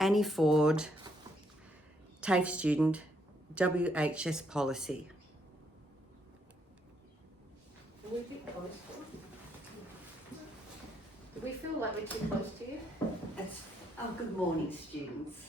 Marie Forde, TAFE student, WHS Policy. Are we a bit close to it? Do we feel like we're too close to you? Good morning, students.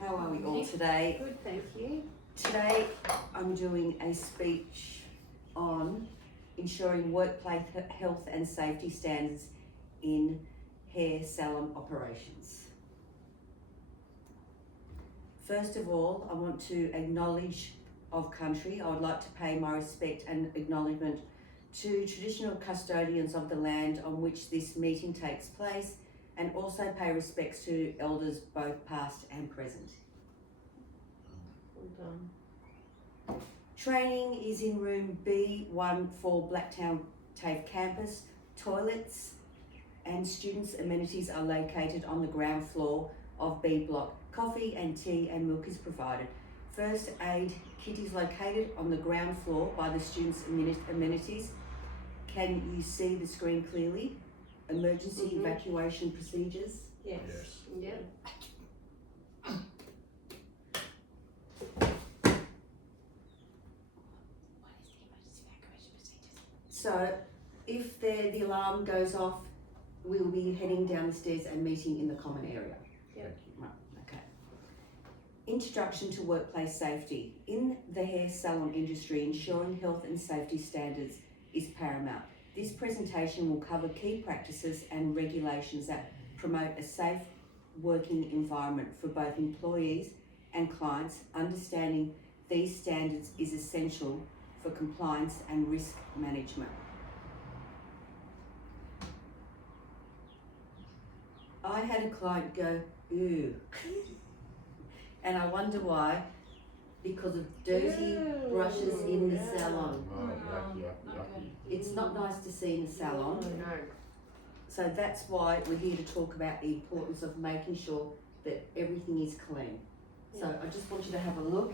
How are we all today? Good, thank you. Today I'm doing a speech on ensuring workplace health and safety standards in hair salon operations. First of all, I want to acknowledge of country. I would like to pay my respect and acknowledgement to traditional custodians of the land on which this meeting takes place, and also pay respects to elders both past and present. Well done. Training is in room B14 Blacktown TAFE campus. Toilets and students' amenities are located on the ground floor of B block. Coffee and tea and milk is provided. First aid kit is located on the ground floor by the students' amenities. Can you see the screen clearly? Emergency evacuation procedures. Yes. Yep. So if the alarm goes off, we will be heading down the stairs and meeting in the common area. Yep. Right, okay. Introduction to workplace safety. In the hair salon industry, ensuring health and safety standards is paramount. This presentation will cover key practices and regulations that promote a safe working environment for both employees and clients. Understanding these standards is essential for compliance and risk management. I had a client go, "Ew," and I wonder why. Because of dirty brushes in the salon. It's not nice to see in a salon. No. So that's why we're here to talk about the importance of making sure that everything is clean. So I just want you to have a look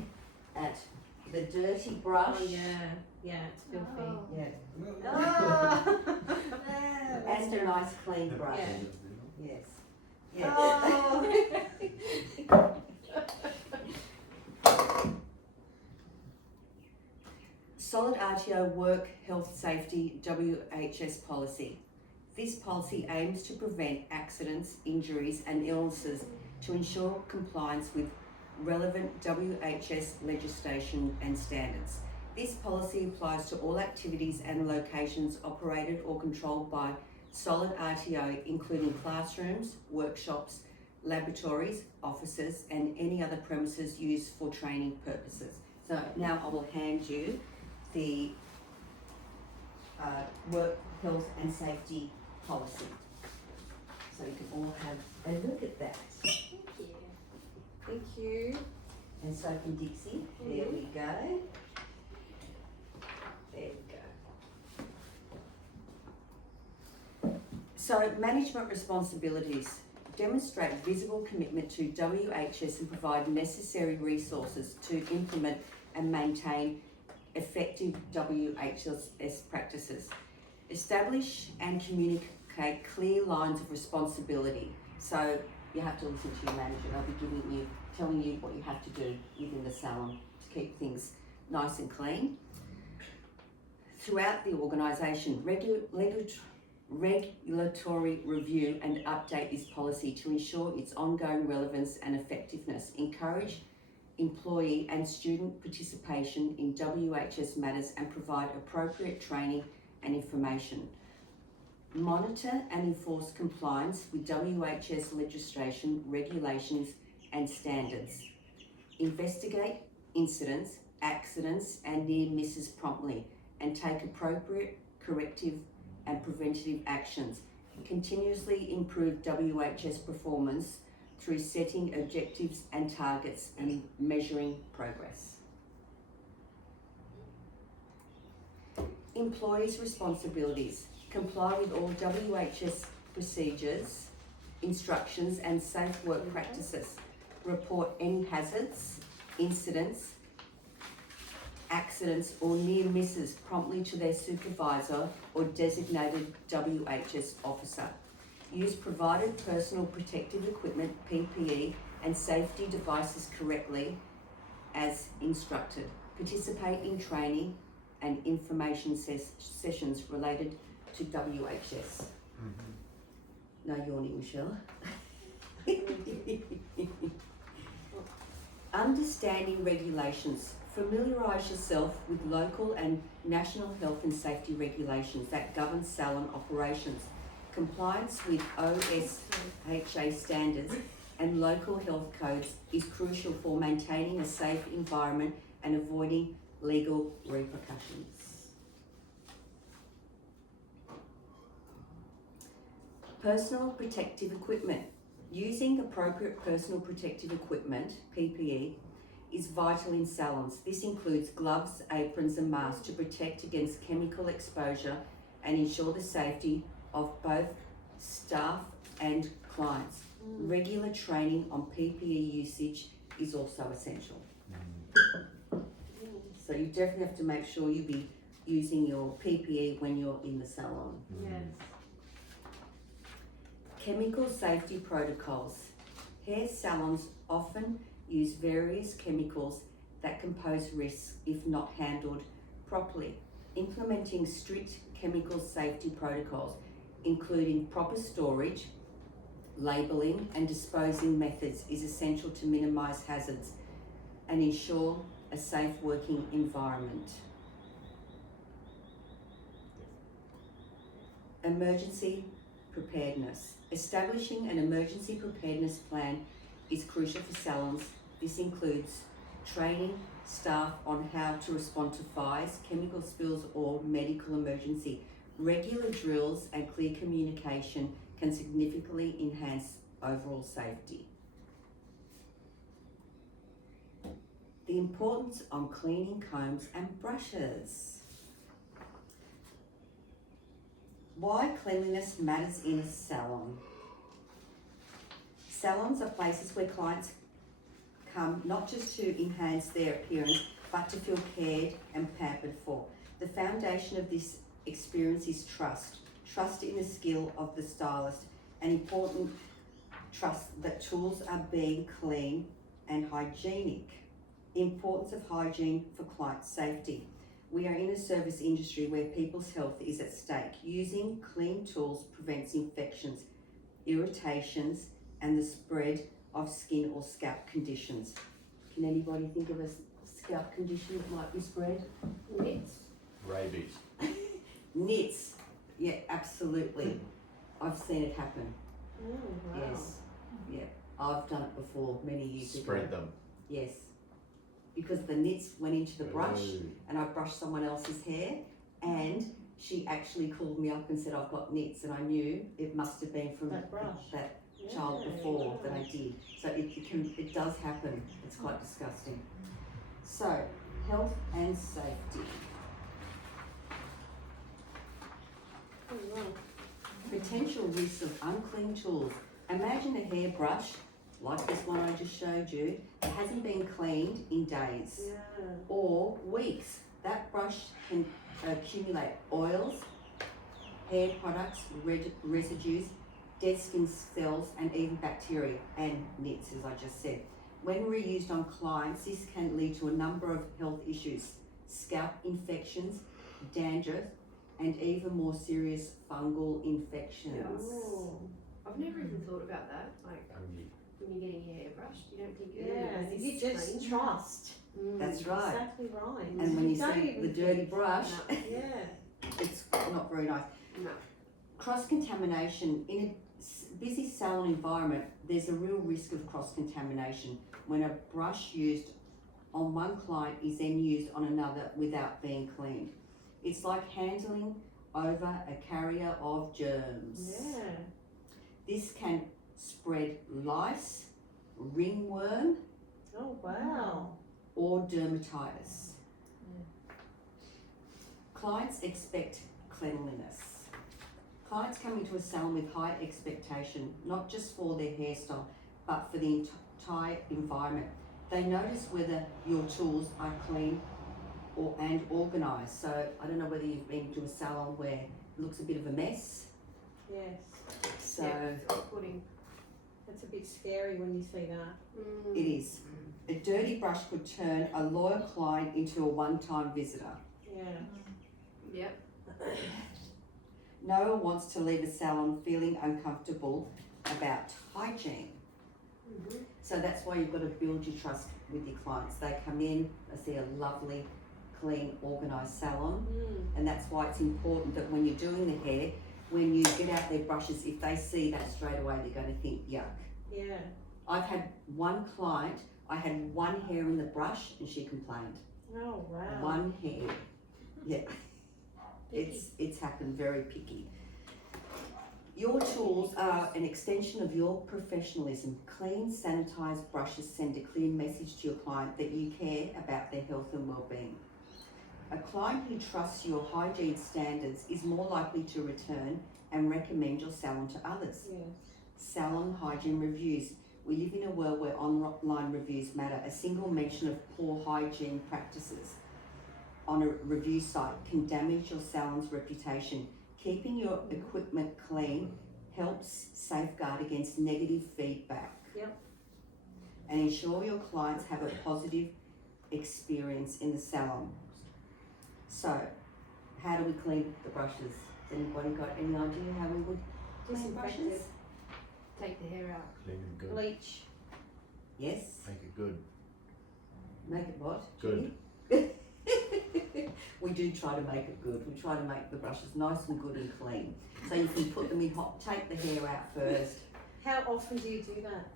at the dirty brush. Oh yeah, it's filthy. Yeah. Oh. And a nice clean brush. Yeah. Yes. Yeah. Oh. Solid RTO Work Health Safety WHS Policy. This policy aims to prevent accidents, injuries and illnesses to ensure compliance with relevant WHS legislation and standards. This policy applies to all activities and locations operated or controlled by Solid RTO, including classrooms, workshops, laboratories, offices and any other premises used for training purposes. So now I will hand you the work health and safety policy. So you can all have a look at that. Thank you. And so can Dixie. There we go. There we go. So management responsibilities. Demonstrate visible commitment to WHS and provide necessary resources to implement and maintain effective WHS practices. Establish and communicate clear lines of responsibility. So you have to listen to your manager. They'll be telling you what you have to do within the salon to keep things nice and clean. Throughout the organisation, regulatory review and update this policy to ensure its ongoing relevance and effectiveness. Encourage employee and student participation in WHS matters and provide appropriate training and information. Monitor and enforce compliance with WHS legislation, regulations and standards. Investigate incidents, accidents and near misses promptly and take appropriate corrective and preventative actions. Continuously improve WHS performance through setting objectives and targets and measuring progress. Employees' responsibilities. Comply with all WHS procedures, instructions and safe work practices. Report any hazards, incidents, accidents or near misses promptly to their supervisor or designated WHS officer. Use provided personal protective equipment, PPE, and safety devices correctly as instructed. Participate in training and information sessions related to WHS. No yawning, Michelle. Understanding regulations. Familiarise yourself with local and national health and safety regulations that govern salon operations. Compliance with OSHA standards and local health codes is crucial for maintaining a safe environment and avoiding legal repercussions. Personal protective equipment. Using appropriate personal protective equipment, PPE, is vital in salons. This includes gloves, aprons and masks to protect against chemical exposure and ensure the safety of both staff and clients. Regular training on PPE usage is also essential. So you definitely have to make sure you be using your PPE when you're in the salon. Yes. Chemical safety protocols. Hair salons often use various chemicals that can pose risks if not handled properly. Implementing strict chemical safety protocols, including proper storage, labelling and disposing methods, is essential to minimise hazards and ensure a safe working environment. Emergency preparedness. Establishing an emergency preparedness plan is crucial for salons. This includes training staff on how to respond to fires, chemical spills or medical emergency. Regular drills and clear communication can significantly enhance overall safety. The importance on cleaning combs and brushes. Why cleanliness matters in a salon. Salons are places where clients come not just to enhance their appearance, but to feel cared and pampered for. The foundation of this experience is trust. Trust in the skill of the stylist, and important trust that tools are being clean and hygienic. Importance of hygiene for client safety. We are in a service industry where people's health is at stake. Using clean tools prevents infections, irritations, and the spread of skin or scalp conditions. Can anybody think of a scalp condition that might be spread? Nits. Rabies. Nits. Yeah, absolutely. I've seen it happen. Wow. Yes. Yeah. I've done it before many years ago. Spread them. Yes. Because the nits went into the brush Ooh. and I brushed someone else's hair and she actually called me up and said, I've got nits, and I knew it must have been from That brush. that child before that I did. So it does happen. It's quite disgusting. So, health and safety. Oh, wow. Potential risks of unclean tools. Imagine a hairbrush like this one I just showed you that hasn't been cleaned in days Yeah. or weeks. That brush can accumulate oils, hair products, residues, dead skin cells, and even bacteria and nits, as I just said. When reused on clients, this can lead to a number of health issues: scalp infections, dandruff, and even more serious fungal infections. Oh. I've never even thought about that. Like when you're getting your hair brushed, you don't think, Yeah, is you this just clean? trust. That's right. Exactly right. And when you don't see even the dirty think. brush, Yeah. it's not very nice. No. Cross-contamination. In a busy salon environment, there's a real risk of cross-contamination when a brush used on one client is then used on another without being cleaned. It's like handling over a carrier of germs. Yeah. This can spread lice, ringworm, Oh, wow. or dermatitis. Clients expect cleanliness. Clients come into a salon with high expectation, not just for their hairstyle, but for the entire environment. They notice whether your tools are clean and organised. So I don't know whether you've been to a salon where it looks a bit of a mess. Yes. So Yeah, it's off-putting. That's a bit scary when you see that. it is. A dirty brush could turn a loyal client into a one-time visitor. Yeah. Yep. No one wants to leave a salon feeling uncomfortable about hygiene. Mm-hmm. So that's why you've got to build your trust with your clients. They come in, they see a lovely, clean, organised salon, and that's why it's important that when you're doing the hair, when you get out their brushes, if they see that straight away, they're going to think, yuck. Yeah. I've had one client, I had one hair in the brush and she complained. Oh wow. One hair. Yeah. Picky. It's happened, very picky. Your tools are an extension of your professionalism. Clean, sanitised brushes send a clear message to your client that you care about their health and well-being. A client who trusts your hygiene standards is more likely to return and recommend your salon to others. Yeah. Salon hygiene reviews. We live in a world where online reviews matter. A single mention of poor hygiene practices on a review site can damage your salon's reputation. Keeping your equipment clean helps safeguard against negative feedback. Yep. And ensure your clients have a positive experience in the salon. So, how do we clean the brushes? Has anybody got any idea how we would clean Disinfect brushes? it. Take the hair out. Clean and good. Bleach. Yes. Make it good. Make it what? Good. Judy? We do try to make it good. We try to make the brushes nice and good and clean. So you can put them in hot, take the hair out first. How often do you do that?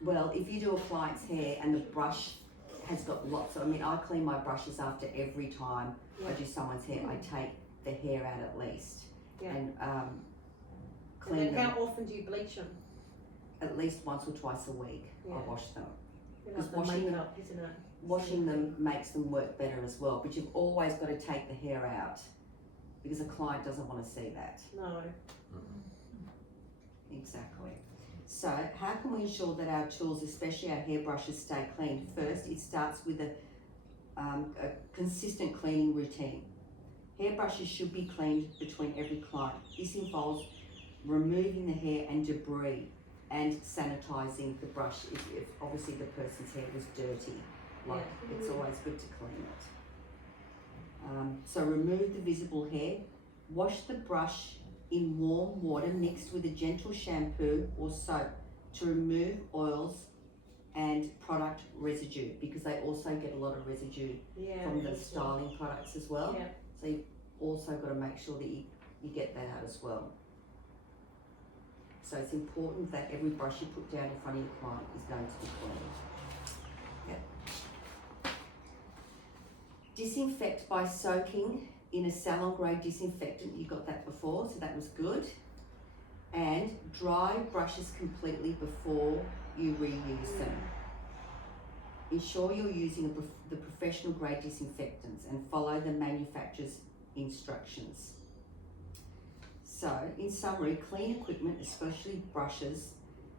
Well, if you do a client's hair and the brush has got lots of, I clean my brushes after every time I do someone's hair. I take the hair out at least. Yeah. And And clean then them how often do you bleach them? at least once or twice a week. Yeah. I wash them. You know, Because the washing them- makeup, isn't it? Washing them makes them work better as well, but you've always got to take the hair out because a client doesn't want to see that. No. Exactly. So how can we ensure that our tools, especially our hairbrushes, stay clean? First, it starts with a consistent cleaning routine. Hairbrushes should be cleaned between every client. This involves removing the hair and debris and sanitising the brush if obviously the person's hair was dirty. Like, it's always good to clean it. So remove the visible hair. Wash the brush in warm water mixed with a gentle shampoo or soap to remove oils and product residue, because they also get a lot of residue Yeah. from the that's styling products as well. Yeah. So you've also got to make sure that you get that out as well. So it's important that every brush you put down in front of your client is going to be clean. Yep. Disinfect by soaking in a salon grade disinfectant. You got that before, so that was good. And dry brushes completely before you reuse them. Ensure you're using the professional grade disinfectants and follow the manufacturer's instructions. So, in summary, clean equipment, especially brushes,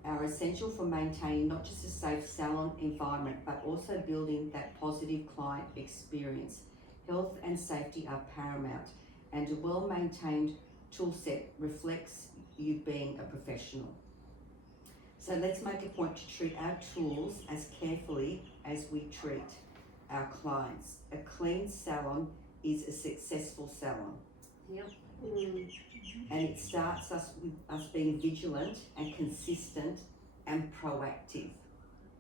are essential for maintaining not just a safe salon environment, but also building that positive client experience. Health and safety are paramount, and a well-maintained tool set reflects you being a professional. So let's make a point to treat our tools as carefully as we treat our clients. A clean salon is a successful salon. Yep. And it starts us with us being vigilant and consistent and proactive.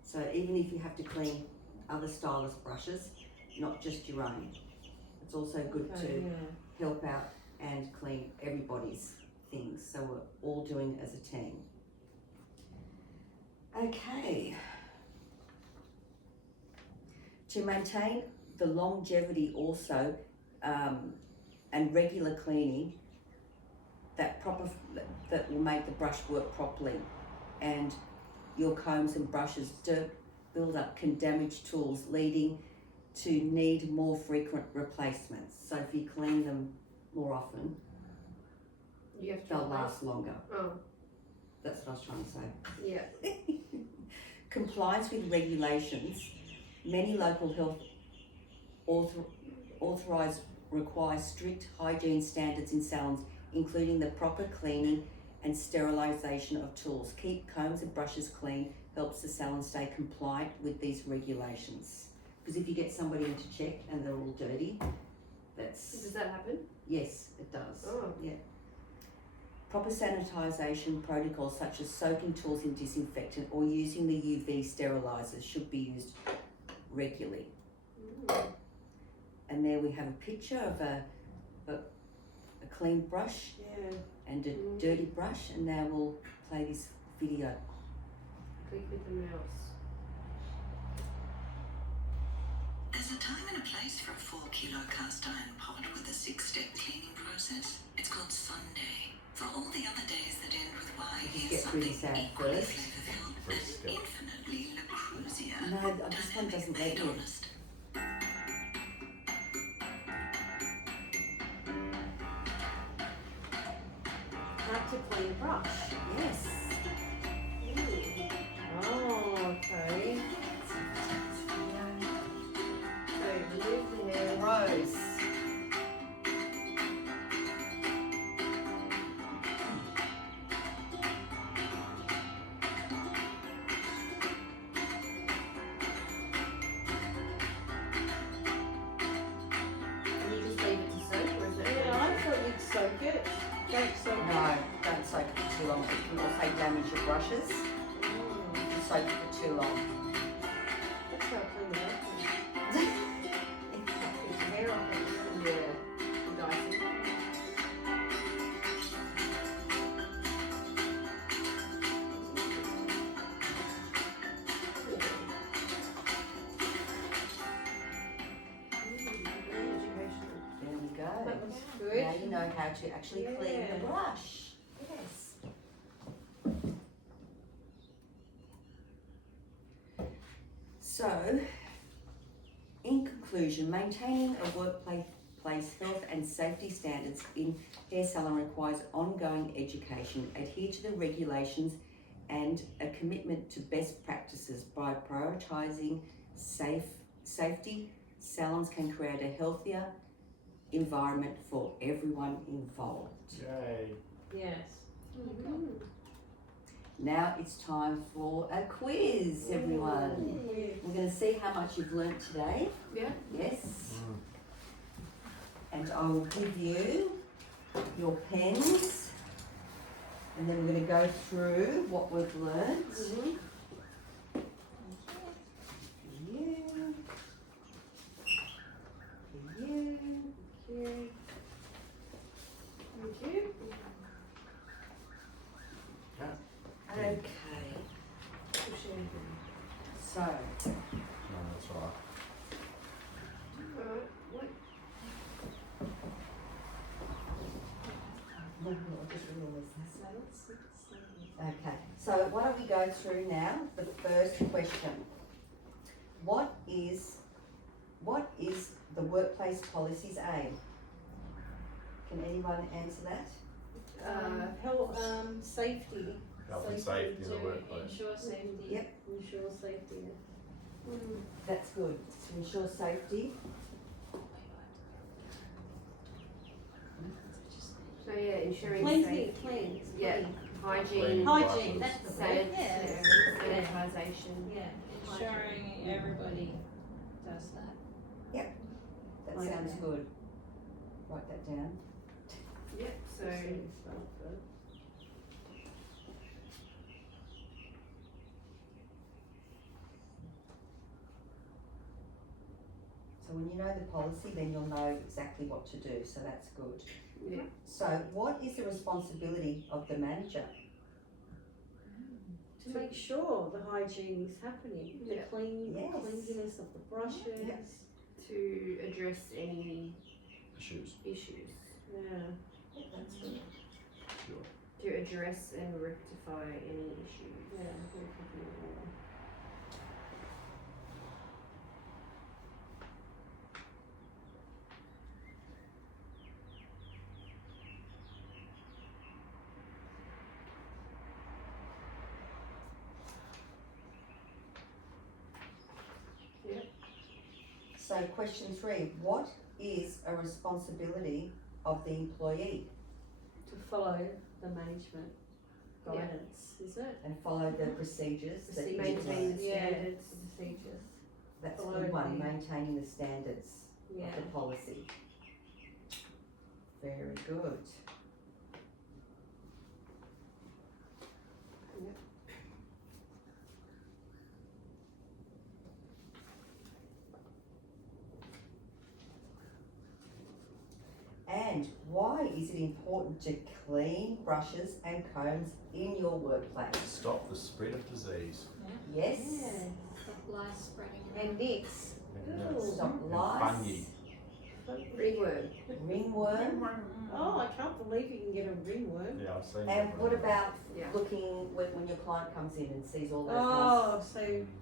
So even if you have to clean other stylist brushes, not just your own, it's also good to help out and clean everybody's things, so we're all doing it as a team. Okay. To maintain the longevity also and regular cleaning, that will make the brush work properly, and your combs and brushes build up can damage tools, leading to need more frequent replacements. So if you clean them more often, You have to they'll replace- last longer. Oh, That's what I was trying to say. yeah. Compliance with regulations. Many local health authorised require strict hygiene standards in salons, including the proper cleaning and sterilisation of tools. Keep combs and brushes clean helps the salon stay compliant with these regulations. Because if you get somebody in to check and they're all dirty, Does that happen? yes, it does. Oh. Yeah. Proper sanitisation protocols such as soaking tools in disinfectant or using the UV sterilisers should be used regularly. And there we have a picture of a clean brush Yeah. and a dirty brush, and now we'll play this video. Click with the mouse. There's a time and a place for a 4-kilo cast iron pot with a 6-step cleaning process. It's called Sunday. For all the other days that end with Y, Just here's get through something this ad equally first. flavour-filled and infinitely Lucrezia. No, this one doesn't let Dynamic, you. honest. How to clean a brush. Yes. Oh, okay. So remove the hair. Rose. And you just leave it to soak, or is it? Yeah, I thought you'd soak it. Don't soak it. No, don't soak it for too long. It can also damage your brushes. Oh, If you soak it for too long. that's how I clean the brush. Get your hair off it. Yeah. Dicey. There we go. That looks Now good. you know how to actually clean Yeah. the brush. Yes. So, in conclusion, maintaining a workplace health and safety standards in hair salon requires ongoing education, adhere to the regulations and a commitment to best practices. By prioritising safety, salons can create a healthier environment for everyone involved. Yay. Yes. Now it's time for a quiz, everyone. Ooh. We're going to see how much you've learnt today. Yeah. Yes. And I will give you your pens, and then we're going to go through what we've learnt. Mhm. For you. For you. Okay. Thank you. Okay. So, No, that's all right. Alright, what? okay. So why don't we go through now the first question? What is the workplace policy's aim? Can anyone answer that? Health, safety. Health and safety in the workplace. Ensure safety. Yep. Ensure safety. That's good. To ensure safety. So yeah, ensuring Cleansing, safe. cleanse. Yeah. Hygiene. Clean Hygiene, brushes. that's the Sanit- word. Yes. Sanitisation. Yeah, ensuring everybody does that. That Like sounds that. good. Write that down. Yep, so So when you know the policy, then you'll know exactly what to do. So that's good. yeah. So what is the responsibility of the manager? To make sure the hygiene is happening, the Yeah. Yes. cleanliness of the brushes. Yeah. To address any Shoes. issues. Yeah. That's good. To address and rectify any issues. Yeah, very good. So question 3, what is a responsibility of the employee? To follow the management guidance, is it? And follow the procedures that you Maintain the Yeah. standards. Procedures. That's a follow good one, the- maintaining the standards Yeah. of the policy. Very good. Yep. And why is it important to clean brushes and combs in your workplace? Stop the spread of disease. Yes. Stop lice spreading. And nicks. And, Ooh. Stop and lice, fungi. Ringworm. ringworm. Oh, I can't believe you can get a ringworm. Yeah, I've seen And that. what about Yeah. looking when your client comes in and sees all those Oh, so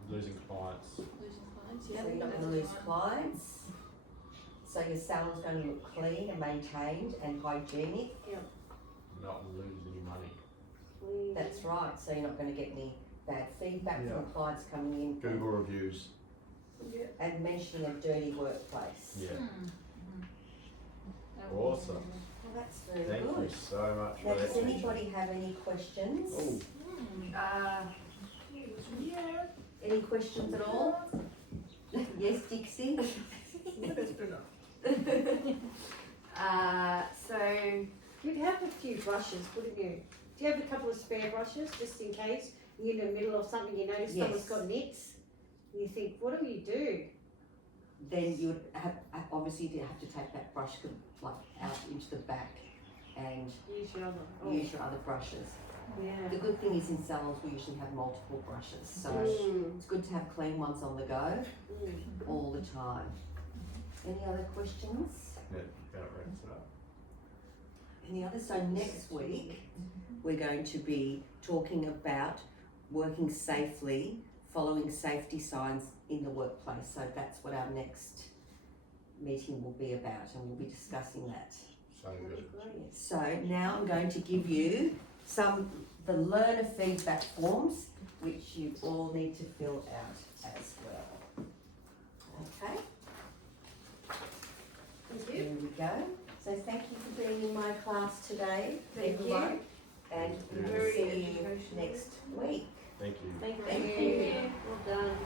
Losing clients. losing clients, nice, yeah. so you're not going to lose clients. So your salon's going to look clean and maintained and hygienic. Not lose any money. That's right. So you're not going to get any bad feedback Yeah. from clients coming in Google reviews. and mentioning a dirty workplace. Yeah. Awesome. Awesome. Well, that's very Thank good. you so much Now, for does that. anybody have any questions? Oh, Any questions at all? Yes, Dixie? So You'd have a few brushes, wouldn't you? Do you have a couple of spare brushes just in case you're in the middle of something, you notice someone's Yes. got nicks, and you think, what do you do? Then you would have, obviously you have to take that brush like out into the back and Use your other. Oh, use your other brushes. yeah. The good thing is in salons we usually have multiple brushes, so it's good to have clean ones on the go Mm. all the time. Any other questions? yeah, that wraps it up. Any others? So next week we're going to be talking about working safely, following safety signs in the workplace. So that's what our next meeting will be about, and we'll be discussing that. So good. So now I'm going to give you the learner feedback forms, which you all need to fill out as well. Okay, thank here you. we go. So thank you for being in my class today, Thank everyone. you. And we will Very see you educational. next week. Thank you. Thank Thank you. you. Well done.